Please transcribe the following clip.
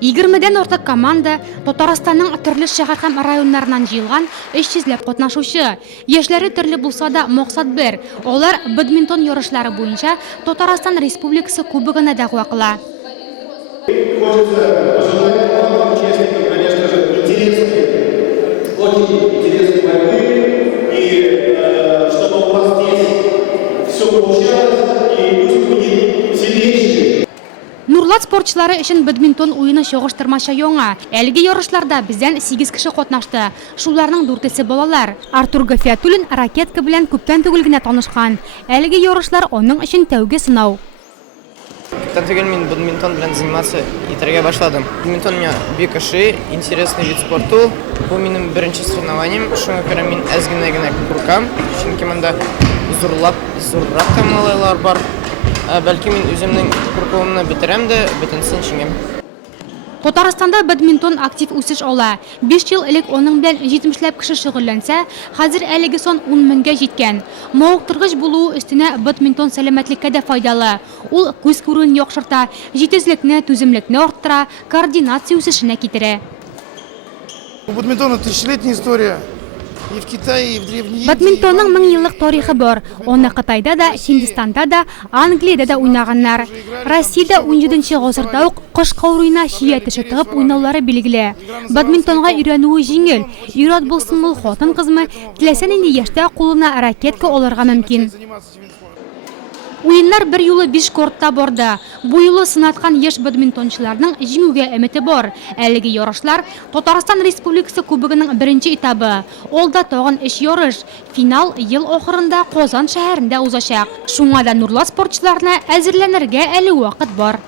20ден артык команда Татарстанның төрле шәһәр һәм районнарынан җыелган 300ләп катнашучы. Яшьләре төрле булса да, максат бер. Алар бадминтон ярышлары буенча Татарстан Республикасы кубогына дәгъва кыла. Нурлат спортчылары өчен бадминтон уены чагыштырмача яңа. Әлеге ярышларда бездән 8 кеше катнашты. Шуларның 4-се балалар. Артур Гафиятуллин ракетка белән күптән түгел генә танышкан. Әлеге ярышлар аның өчен тәүге сынау. Күптән түгел мин бадминтон белән заниматься итәргә башладым. Бадминтон меня бик ошый, интересный вид спорту. Бу минем беренче соревнованием. Шуңа күрә мин әз генә куркам. Чөнки монда зурлап тамалайлар бар. Бәлки мин үземнең куркуымны битерәм дә бөтенсен җиңәм. Татарстанда бадминтон актив үсеш ала. 5 ел элек аның белән 70ләп кеше шөгыльләнсә, хәзер әлеге сон 10 меңгә җиткән. Мавыктыргыч булуы өстенә бадминтон сәламәтлеккә дә файдалы. Ул күз күрүен яхшырта, җитезлекне, түземлекне арттыра, координация үсешенә китерә. У бадминтона тысячелетняя история. И в Китае, и в Древней Индии. Бадминтонның 1000 еллык тарихы бар. Аны Кытайда да, Һиндстанда да, Англиядә да уйнаганнар. Россиядә 17нче гасырда ук кыш кауруына чия теше тыгып уйнаулары билгеле. Бадминтонга өйрәнүе җиңел. Ират булсынмы, хатын-кызмы, теләсә нинди яшьтә кулына ракетка алырга мөмкин. Уеннар бер юлы 5 кортта барды. Бу юлы сынаткан яшь бадминтончыларның җиңүгә өмете бар. Әлеге ярышлар Татарстан Республикасы кубогының беренче этабы. Алда тагын 3 ярыш. Финал ел ахырында Казан шәһәрендә узачак. Шуңа да нурлы спортчыларны әзерләнергә әле вакыт бар.